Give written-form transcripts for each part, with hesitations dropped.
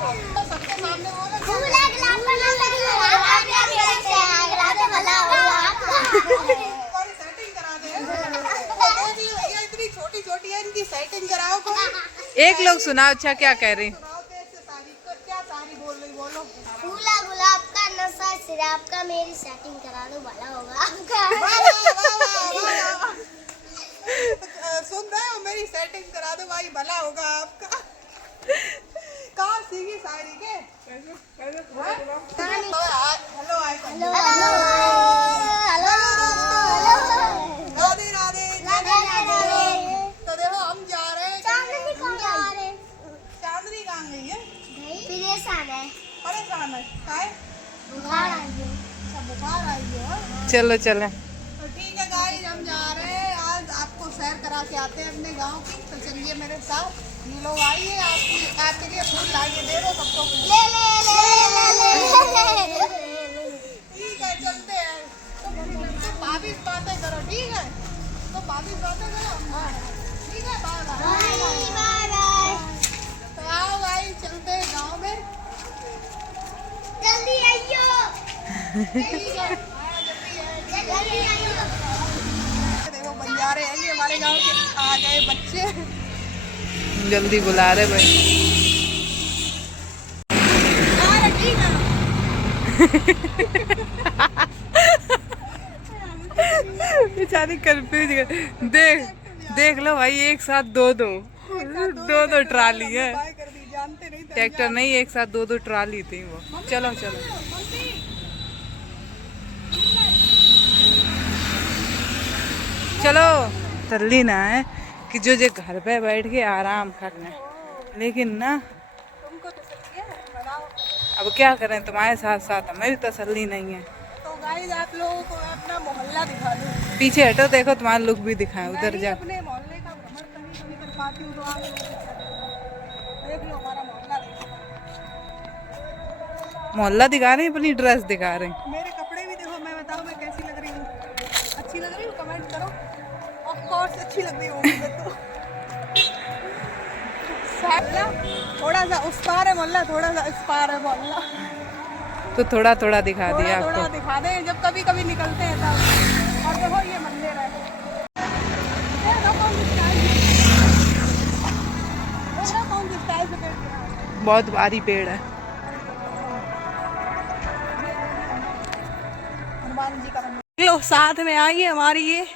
सबके सामने बोलो सेटिंग करा दे। इतनी छोटी छोटी है, इनकी सेटिंग कराओ। एक लोग सुनाओ, अच्छा क्या कह रही? क्या सारी बोल रही, बोलो। फूला गुलाब का नशा शराब का, मेरी सेटिंग करा दो भला होगा आपका। सुन रहे हो, मेरी सेटिंग करा दो भाई, भला होगा आपका। कहाँ सीखी शायरी के? हेलो राधे राधे। तो देखो हम जा रहे हैं। चांदनी कहाँ गई है? परेशान है, परेशान है काहे? बुखार आई है। अच्छा बुखार आई है। चलो चले। तो ठीक है गाइस, हम जा रहे हैं आज आपको सैर करा के आते हैं अपने गांव की। तो चलिए मेरे साथ, ये लोग आइए, आपके लिए फूल लाके दे दो सबको। ले ले ले ले ले। ठीक है चलते हैं। तो भाभी से बातें करो, ठीक है? तो भाभी से बातें करो, ठीक है? Bye bye. Bye bye. तो आओ भाई, चलते हैं गाँव में। जल्दी आइयो। ठीक है जल्दी आइयो। देखो बंजारे हैं ये हमारे गांव के, आ गए बच्चे। जल्दी बुला रहे भाई। बेचारी कंफ्यूज। देख देख लो भाई, एक साथ दो ट्राली है। ट्रैक्टर नहीं, एक साथ दो ट्राली थी वो। चलो चलो चलो। तल्ली ना है कि जो घर पे बैठ के आराम करना, लेकिन ना अब क्या करें, तुम्हारे साथ साथ हमें भी तसल्ली नहीं है। तो गाइस आप लोगों को अपना मोहल्ला दिखा दूं। पीछे हटो, देखो तुम्हारा लुक भी दिखाएं, उधर जा। अपने मोहल्ले का भ्रमण कभी कर पाती हूँ तो आप लोगों को देख लो हमारा मोहल्ला। मोहल्ला दिखा रहे हैं, अपनी ड्रेस दिखा रहे हैं। मेरे कपड़े भी देखो, मैं बताऊँ मैं कैसी लग रही हूँ। अच्छी लग रही हूँ? कमेंट करो। ऑफ कोर्स अच्छी लग रही हूँ मुझे तो। थोड़ा सा उस पार है मोहल्ला, थोड़ा सा इस पार है मोहल्ला। तो थोड़ा थोड़ा दिखा दिया थोड़ा आपको। दिखा दे जब कभी कभी निकलते हैं तब। और देखो ये मंदिर है। कौन सी स्टाइल से पेड़ किया है? बहुत भारी पेड़ है। हनुमान जी का मंदिर। लो साथ में आई है हमारी ये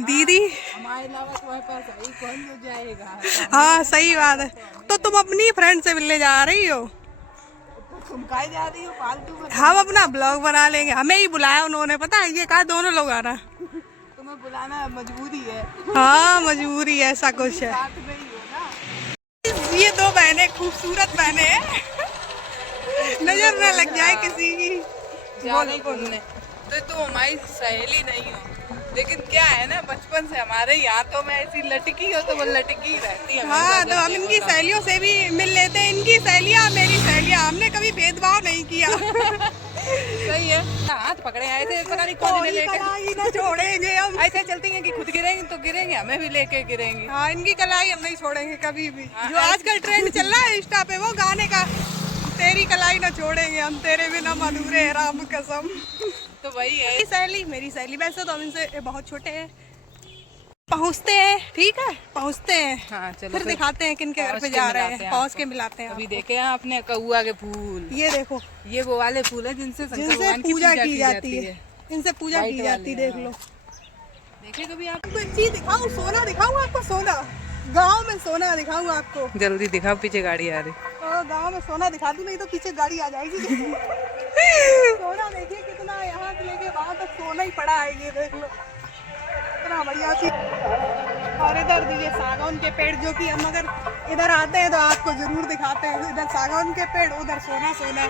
दीदी। हमारे अलावा तुम्हारे पास यही कौन हो जाएगा। हाँ सही बात है। तो तुम अपनी फ्रेंड से मिलने जा रही हो? तुम काहे जा रही हो फालतू में? हम अपना ब्लॉग बना लेंगे, हमें ही बुलाया उन्होंने, पता है? ये कहा दोनों लोग आना। तुम्हें बुलाना मजबूरी है। हाँ मजबूरी है, ऐसा कुछ है। साथ में ही हो ना। ये दो बहनें खूबसूरत बहनें हैं। नजर न लग जाए किसी की। बोलो बोलने तो तुम हमारी सहेली नहीं हो, लेकिन क्या है ना, बचपन से हमारे यहाँ तो मैं ऐसी लटकी हो तो वो लटकी रहती है। हाँ तो हम इनकी सहेलियों से भी मिल लेते हैं। इनकी सहेलियाँ मेरी सहेलियाँ, हमने कभी भेदभाव नहीं किया। सही है। हाथ पकड़े आए थे, पता नहीं कौन ने लेके। कलाई न छोड़ेंगे हम। ऐसे चलती हैं कि खुद गिरेंगे तो गिरेंगे, हमें भी लेके गिरेंगे। हाँ इनकी कलाई हम नहीं छोड़ेंगे कभी भी। जो आजकल ट्रेंड चल रहा है इंस्टा पे वो गाने का, तेरी कलाई न छोड़ेंगे हम, तेरे बिना अधूरे है राम कसम। तो वही है मेरी सहेली। वैसे तो हम इनसे बहुत छोटे हैं। पहुँचते हैं, ठीक है? पहुँचते हैं। हाँ चलो फिर दिखाते हैं किनके घर पे जा रहे हैं। पहुँच के मिलाते हैं। अभी देखे हैं आपने कौआ के फूल। ये देखो, ये वो वाले फूल है जिनसे शंकर जिनसे भगवान की पूजा की जाती है। इनसे पूजा की जाती है, देख लो। देखे कभी आप? आपको एक चीज दिखाऊं, सोना दिखाऊं आपको, सोना। गांव में सोना दिखाऊं आपको। जल्दी दिखाओ, पीछे गाड़ी आ रही। गांव में सोना दिखा दूं, नहीं तो पीछे गाड़ी आ जाएगी। सोना देखिए कितना, यहाँ से लेके वहां तक सोना ही पड़ा है। ये देख लो इतना बढ़िया चीज। और इधर दीजिए सागौन के पेड़, जो कि हम अगर इधर आते हैं तो आपको जरूर दिखाते हैं। इधर सागौन के पेड़, उधर सोना सोना।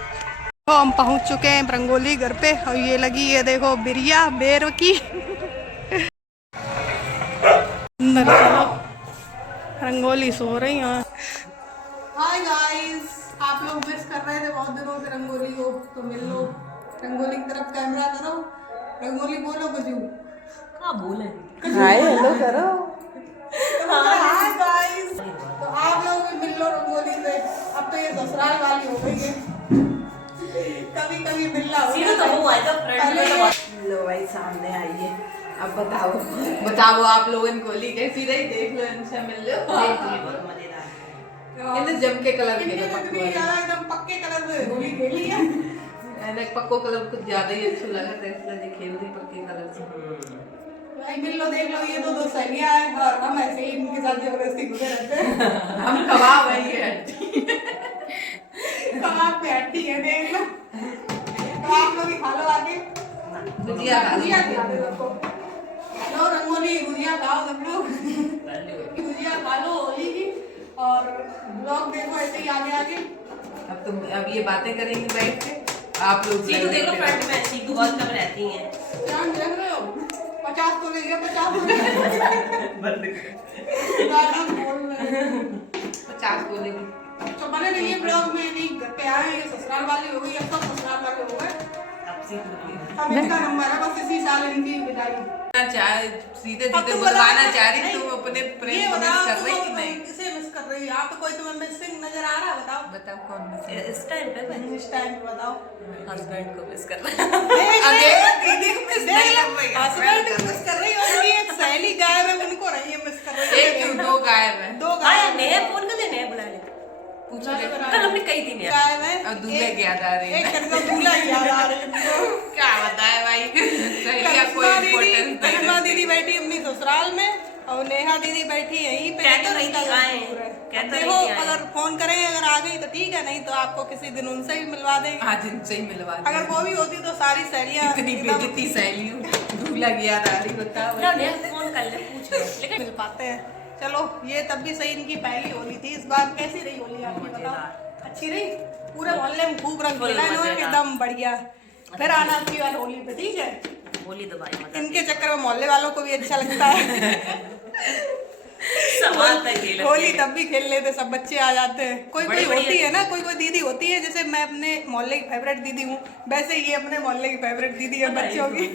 तो हम पहुंच चुके हैं रंगोली घर पे, और ये लगी है देखो बिरिया बेर की। अंदर चलो, रंगोली सो रही है। हाय गाइस, आप लोग मिस कर रहे थे बहुत दिनों से रंगोली को, तो मिल लो। रंगोली की तरफ कैमरा करो, रंगोली बोलो कुछ। हाँ बोले हाय हेलो करो। हाय गाइस, तो आप लोग भी मिल लो रंगोली से। अब तो ये ससुराल वाली हो ये मिलना हो सीधे तो वो आएगा फ्रेंड में तो लो भाई सामने आइए, अब बताओ आप लोगन गोली कैसी रही? देख लो, इनसे मिल लो। बहुत मजेदार है। इन्हें जम के कलर खेलो, एकदम पक्के कलर में होली खेली है। मैंने पक्को कलर कुछ ज्यादा ही अच्छा लगा था, इसलिए खेल रही पक्के कलर से। भाई मिल लो, देख लो, ये दो सहेलियां हैं और हम ऐसे ही इनके साथ जबरदस्ती घुसे रहते हैं। हम कबाब है ये कबाब पे हट्टी है, देख लो। तो आप लोग ही खा लो आगे। गुजिया खा लो। गुजिया खिला दो सबको। लो रंगोली गुजिया खाओ सब लोग। गुजिया खा लो होली की, और ब्लॉग देखो ऐसे ही आगे आगे। अब ये बातें करेंगे बैठ के, आप लोग सीधू देख लो फ्रंट में, सीधू बहुत कम रहती हैं। ध्यान देख रहे हो? 50 तो ले गया, 50 बंद गाना बोल रहे हैं। 50 बोलेगी। तो बने रहिए ब्लॉग में। नहीं घर पे आए, ये ससुराल वाली हो गई, अब सब ससुराल वाले हो गए। अब सीधू अब इनका नंबर है, बस इसी साल इनकी विदाई। सीधे सीधे बुलवाना चाह रही, तुम अपने प्रेम को मिस कर रही कि नहीं? किसे मिस कर रही? यहाँ पे कोई तुम्हें मिसिंग नजर आ रहा है? बताओ बताओ कौन मिस? इस टाइम पे मैं इस टाइम पे बताओ। हस्बैंड को मिस कर रहा है। दीदी को मिस नहीं कर रही, हस्बैंड को मिस कर रही है, और ये एक सहेली गायब है, उनको रही है मिस कर रही है। एक क्यों, 2 गायब है। 2 हाँ गायब नया फोन कर दे, नया बुला ले। पूछो देखो। कल हमने कई दिन यार गायब है। और दूल्हे की याद आ रही है। एक करीब दूल्हा की याद आ रही है। क्या बताए भाई, सहेलियां कोई इम्पोर्टेंस नहीं करिश्मा रखती। दीदी बैठी अपनी ससुराल में, और नेहा दीदी बैठी यहीं पे। कह तो रही थी आए, कह तो देखो, रही थी आए। अगर फोन करें, अगर आ गई तो ठीक है, नहीं तो आपको किसी दिन उनसे भी मिलवा देंगे। आज इनसे ही मिलवा दे। अगर वो भी होती तो सारी सहेलियां इतनी एकदम बेइज्जती सहेलियों, दूल्हा की याद आ रही, बताओ। ना नया फोन कर ले, पूछ ले। लेकिन मिल पाते हैं। चलो, ये तब भी सही इनकी पहली होली थी। इस बार कैसी रही होली आपकी, बताओ? अच्छी रही? पूरे मोहल्ले में खूब रंग खेला इन्होंने, एकदम बढ़िया। फिर आना आपकी बार होली पे, ठीक है? बोली तो भाई मजा इनके चक्कर में मोहल्ले वालों को भी अच्छा लगता है। सवाल तक खेल होली तब भी खेल लेते, सब बच्चे आ जाते हैं। कोई कोई बड़ी होती है ना, कोई कोई दीदी होती है, जैसे मैं अपने मोहल्ले की फेवरेट दीदी हूँ, वैसे ये अपने मोहल्ले की फेवरेट दीदी है बच्चों की।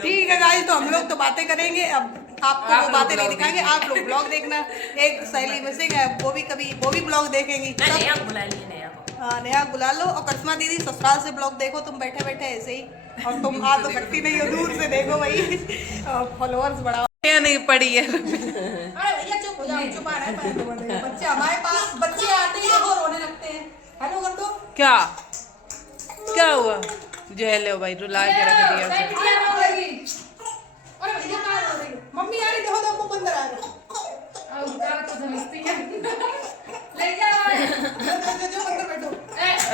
ठीक है गाइस, तो हम लोग तो बातें करेंगे, अब आपको वो बातें नहीं दिखाएंगे। आप लोग ब्लॉग देखना। एक सहेली मिसिंग है, वो भी ब्लॉग देखेंगी। नया बुला लिए, नया को। हाँ, नेहा बुला लो। और करिश्मा दीदी ससुराल से ब्लॉग देखो, तुम बैठे बैठे ऐसे ही, और तुम आ तो सकती नहीं हो, दूर से देखो भाई, फॉलोअर्स बढ़ाओ। नहीं पड़ी है। अरे भैया चुप हो जाओ, चुप आ रहा है बच्चे हमारे पास। बच्चे आते ही देखो रोने लगते हैं। हेलो कर दो। क्या क्या हुआ? जो है लो भाई, रुला के रख दिया उसे। अरे भैया कहाँ रो रही हो? मम्मी आ रही, देखो देखो बंदर आ रहा। ले जाओ, जो अंदर बैठो।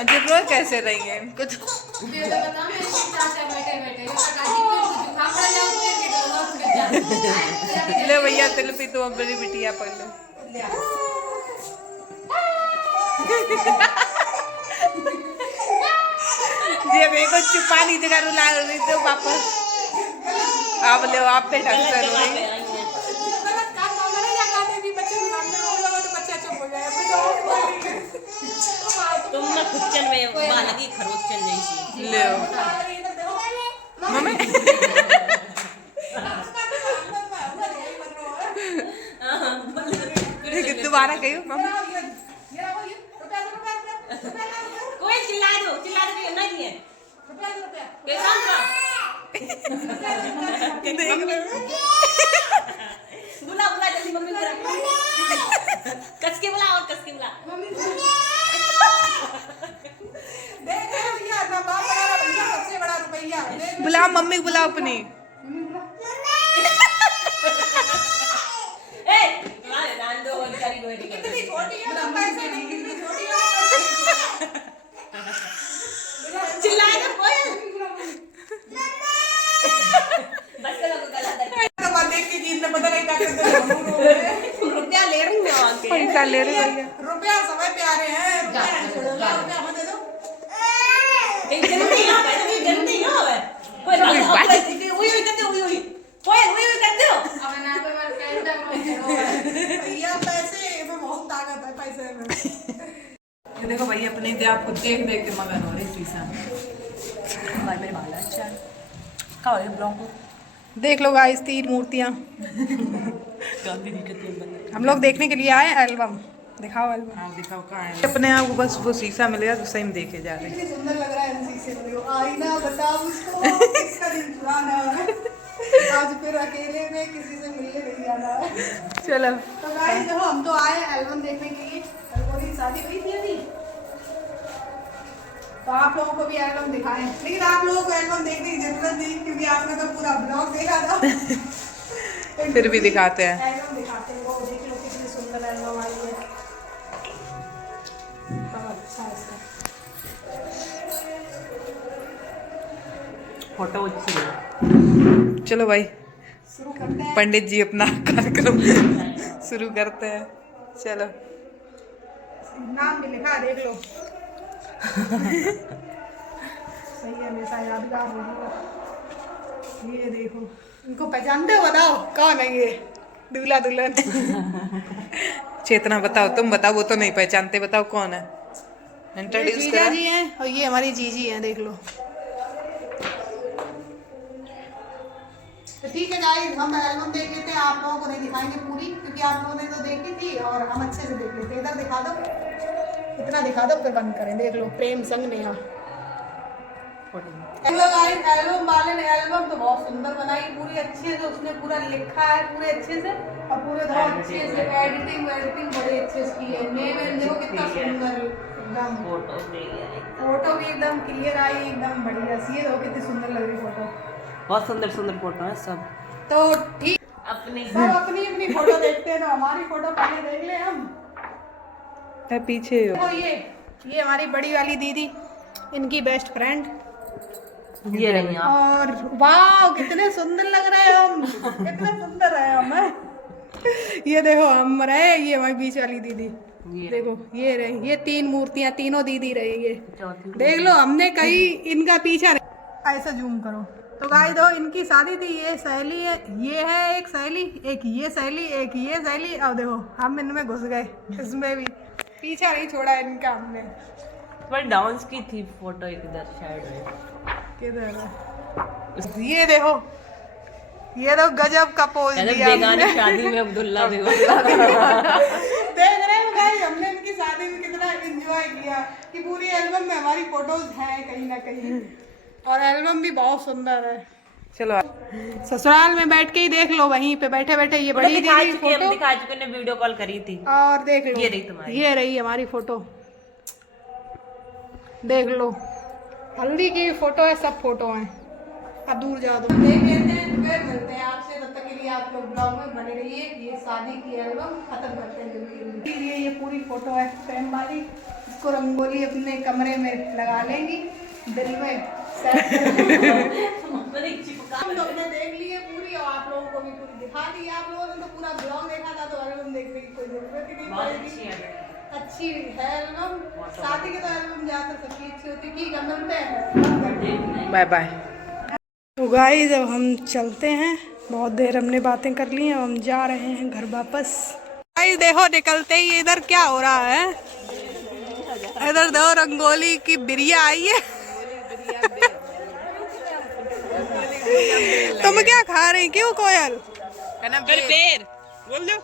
जो रोज कैसे रही है कुछ? ले भैया तिल पी, तुम अपनी बिटिया पढ़ लो। ये देखो चुपानी जगह रुला रही तो वापस आप ले, आप पे ढंग से रो रही। गलत काम ना करे, या गाने भी बच्चे को सामने रोने लगा तो बच्चा चुप हो जाए। फिर तो तुम ना खुच्चन में बालगी खरोचन जैसी। ले मम्मी दोबारा कहियो मम्मी। कोई चिल्ला दो कि ना दिए। कैसा था? बुला जल्दी मम्मी बुला। कस के बुला, और कस के बुला। सबसे बड़ा रुपया बुला मम्मी, बुला अपनी। कितनी छोटी है, तुम पैसे नहीं, कितनी छोटी है। चिल्ला दो कोई। बस चलो गला दे। तो बात देख के जीत में पता नहीं क्या करते। रुपया ले रही मैं वहां के। पैसा ले रही भैया। रुपया समय पे आ रहे हैं। रुपया मत दे दो। एक जल्दी ना भाई, जल्दी ना है। कोई बात नहीं, हुई करते हुई करते हो। भैया पैसे में बहुत ताकत है, पैसे में। ये देखो भैया अपने आप खुद देख देख के मगन हो रही शीशा में। भाई मेरे बाल अच्छा है। क्या हो रहा ब्लॉग को? देख लो गाइस, 3 मूर्तियां गांधी जी के 3 बने। हम लोग देखने के लिए आए एल्बम। दिखाओ एल्बम। हाँ दिखाओ कहाँ है। अपने आप को बस वो शीशा मिलेगा तो सही में देखे जा रहे हैं। कितनी सुंदर लग रहा है शीशे में, देखो आईना बताओ उसको किसका दिन पुराना है। आज फिर अकेले में किसी से मिलने नहीं जाना है। चलो तो गाइस देखो हम तो आए एल्बम देखने के लिए, एल्बम की शादी हुई थी अभी, तो आप लोगों को भी एल्बम दिखाएं, लेकिन आप लोगों को एल्बम देखने की जरूरत नहीं क्योंकि आपने तो पूरा ब्लॉग देखा था। फिर भी दिखाते हैं। एल्बम दिखाते हैं, वो देख लो कितनी सुंदर एल्बम आई है। बहुत अच्छा है इसका। फोटो अच्छी है। चलो भाई शुरू करते हैं। पंडित जी अपना कार्यक्रम शुरू करते हैं। चलो नाम भी लिखा है, देख लो। सही है, हमेशा यादगार होगा। ये देखो, इनको पहचानते हो? बताओ कौन है ये दूल्हा दुल्हन? चेतना बताओ, तुम बताओ, वो तो नहीं पहचानते, बताओ कौन है। ये इंट्रोड्यूस जीजा करो। जी हैं और ये हमारी जीजी हैं, देख लो। तो ठीक है गाइस, हम एल्बम देख लेते हैं, आप लोगों को नहीं दिखाएंगे पूरी क्योंकि आप लोगों ने तो देखी थी और हम अच्छे से देख लेते हैं। इधर दिखा दो, इतना दिखा दो फिर बंद करें। देख लो, प्रेम संग नेहा। हेलो गाइस, एल्बम वाले ने एल्बम तो बहुत सुंदर बनाई, पूरी अच्छे से उसने पूरा लिखा है पूरे अच्छे से, और पूरे बहुत अच्छे से एडिटिंग बड़े अच्छे से की है। नेम देखो कितना सुंदर एकदम, फोटो भी एकदम क्लियर आई, एकदम बढ़िया सी है। देखो कितनी सुंदर लग रही फोटो, बहुत सुंदर सुंदर फोटो है सब। तो ठीक, अपनी सब अपनी अपनी फोटो देखते हैं, तो हमारी फोटो पहले देख ले हम। मैं पीछे हो। देखो ये हमारी बड़ी वाली दीदी, इनकी बेस्ट फ्रेंड, ये रही आप। और वाह कितने सुंदर लग रहे हैं हम, कितने सुंदर है हम। ये देखो हम रहे, ये हमारी बीच वाली दीदी, देखो ये रहे, ये तीन मूर्तियां, तीनों दीदी रहे ये, देख लो। हमने कहीं इनका पीछा ऐसा जूम करो तो गाइस दो, इनकी शादी थी, ये सहेली है, ये है एक सहेली, एक ये सहेली, एक ये सहेली। अब देखो हम इनमें घुस गए, इसमें भी पीछा नहीं छोड़ा इनका हमने। पर डांस की थी फोटो इधर साइड में। किधर है? ये देखो, ये तो गजब का पोज दिया बेगानी हमने। शादी में अब्दुल्ला देखो। देख रहे हो गाइस, हमने इनकी शादी में कितना एंजॉय किया कि पूरी एल्बम में हमारी फोटोज हैं कहीं ना कहीं, और एल्बम भी बहुत सुंदर है। चलो ससुराल में बैठ के ही देख लो, वहीं पे बैठे बैठे ये बड़ी दिखा दीदी चुके, हम फोटो, दिखा चुके ने, वीडियो कॉल करी थी। और देख लो ये रही तुम्हारी, ये रही हमारी फोटो, देख लो। हल्दी की फोटो है, सब फोटो हैं। अब दूर जा दो, देख लेते हैं, फिर मिलते हैं आपसे। तब तक के लिए आप लोग ब्लॉग में बने रहिए। ये शादी की एल्बम खत्म करते हैं जल्दी। ये पूरी फोटो है फ्रेम वाली, इसको रंगोली अपने कमरे में लगा लेंगी, दिल में सेट हम लोग ने देख लिए पूरी, और आप लोगों को भी पूरी दिखा दी। आप लोगों ने तो पूरा ब्लॉग देखा था, तो एल्बम देखने की कोई जरूरत ही नहीं पड़ेगी। अच्छी है एल्बम, शादी की तो एल्बम ज्यादातर सबकी अच्छी होती है। ठीक है, मिलते हैं, बाय बाय। तो गाइस अब हम चलते हैं, बहुत देर हमने बातें कर ली हैं, अब हम जा रहे हैं घर वापस। गाइस देखो, निकलते ही इधर क्या हो रहा है, इधर दो रंगोली की बिरिया आई है। तुम क्या खा रही, क्यों कोयल? बेर बोल दो,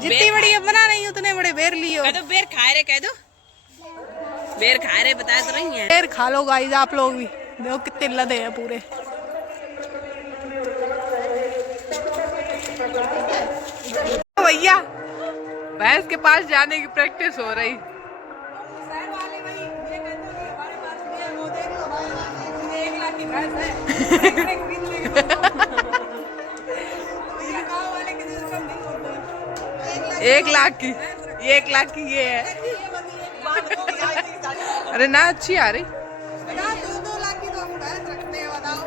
जितनी बड़ी अब बना रही हूँ उतने बड़े बेर लियो। कह दो बेर खाए रे, कह दो बेर खाए रे, बता तो रही है। बेर खा लो गाइस आप लोग भी, देखो कितने लदे हैं पूरे। भैया भैंस के पास जाने की प्रैक्टिस हो रही। एक लाख की ये है। अरे ना अच्छी आ रही। 2 लाख की तो हम भैंस रखते हैं, बताओ।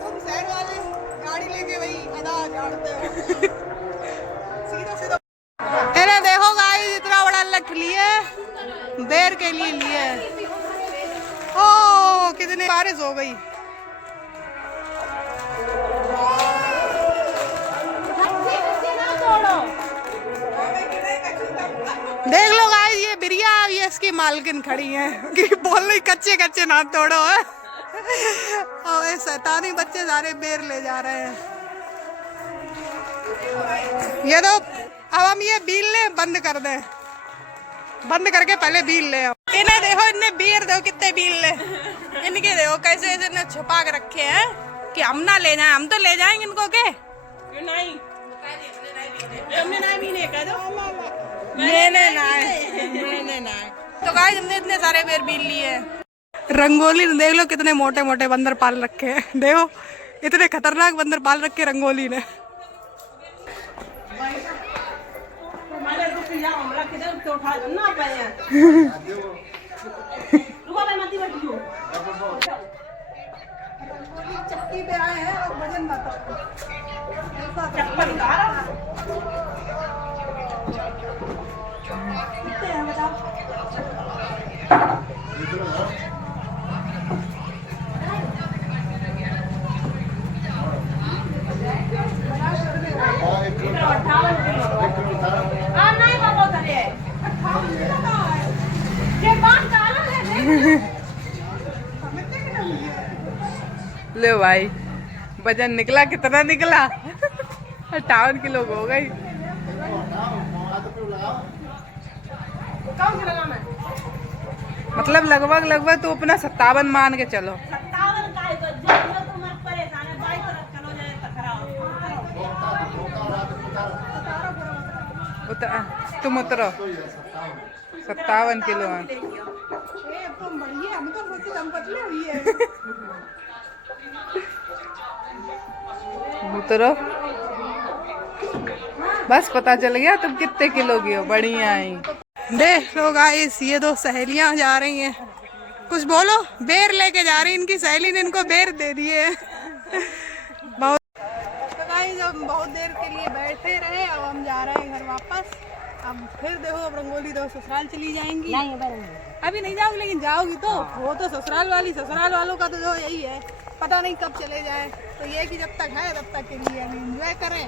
तुम शहर वाले गाड़ी लेके वही अदा झाड़ते हो। सीधा अरे देखो गाइस, इतना बड़ा लठ लिए बेर के लिए ओ कितनी बारिश हो गई। देख लो गाइस, ये बिरिया, ये इसकी मालकिन खड़ी है कि बोल रही कच्चे कच्चे ना तोड़ो है। और ये शैतानी बच्चे सारे बेर ले जा रहे हैं। ये तो अब हम ये बील ले बंद कर दें, बंद करके पहले बील ले। इन्हें देखो, इन्हें बियर देखो कितने बील ले, इनके देखो कैसे ऐसे इन्हें छुपा के रखे हैं कि हम ना ले जाएं। हम तो ले जाएंगे इनको के नहीं हमने ना भी नहीं कह दो मैंने ना। तो गाइस हमने इतने सारे बेर बील लिए हैं। रंगोली देख लो कितने मोटे मोटे बंदर पाल रखे हैं, देखो इतने खतरनाक बंदर पाल रखे रंगोली ने। हमारे तो पिया हमरा किधर तो उठा दो ना पाए रुको मैं मत बैठियो चक्की पे आए हैं और वजन बताओ। चप्पल उतारो कितने हैं बताओ? नहीं बाबा उतरे ये बात काला है ले भाई वजन निकला, कितना निकला? 58 किलो हो गई। कौन सा लगा मैं मतलब लगभग तो अपना 57 मान के चलो। 57 का है तो जो तुम मत परेशान है बाइक रख चलो जाए टकराओ तुम उतरो 57 किलो है। तुम बढ़िया, हम तो सोचे हम पतले हुई है। उतरो, बस पता चल गया तुम कितने किलो की हो। बढ़िया है। देख लो गाइस, ये दो सहेलियां जा रही हैं, कुछ बोलो। बेर लेके जा रही, इनकी सहेली ने इनको बेर दे दिए। बहुत तो गाइस हम बहुत देर के लिए बैठे रहे, अब हम जा रहे हैं घर वापस। अब फिर देखो, अब रंगोली दो ससुराल चली जाएंगी। अभी नहीं जाओगी, लेकिन जाओगी तो वो तो ससुराल वालों का तो जो यही है, पता नहीं कब चले जाए। तो ये कि जब तक है तब तक के लिए अभी एंजॉय करें,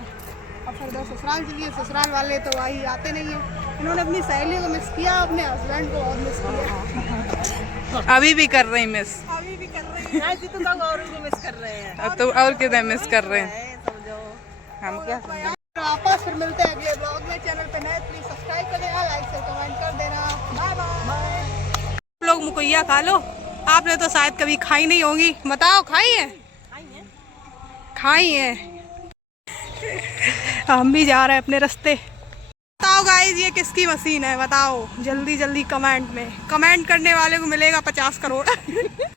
और फिर दो ससुराल चलिए। ससुराल वाले तो वही आते नहीं हैं। इन्होंने अपनी सहेली को मिस किया, अपने हस्बैंड को और मिस किया। अभी भी कर रही मिस, अभी भी कर रही है। ऐसे तो लोग और को मिस कर रहे हैं तो और कितने मिस कर रहे हैं हम क्या। वापस फिर मिलते हैं अगले ब्लॉग में। चैनल पे नए प्लीज सब्सक्राइब कर देना, लाइक से कमेंट कर देना। Bye bye. लोग मुकैया खा लो, आपने तो शायद कभी खाई नहीं होगी। बताओ खाई है? खाई है। हम भी जा रहे हैं अपने रास्ते। बताओ गाइस ये किसकी मशीन है, बताओ जल्दी जल्दी कमेंट में। कमेंट करने वाले को मिलेगा 50 करोड़।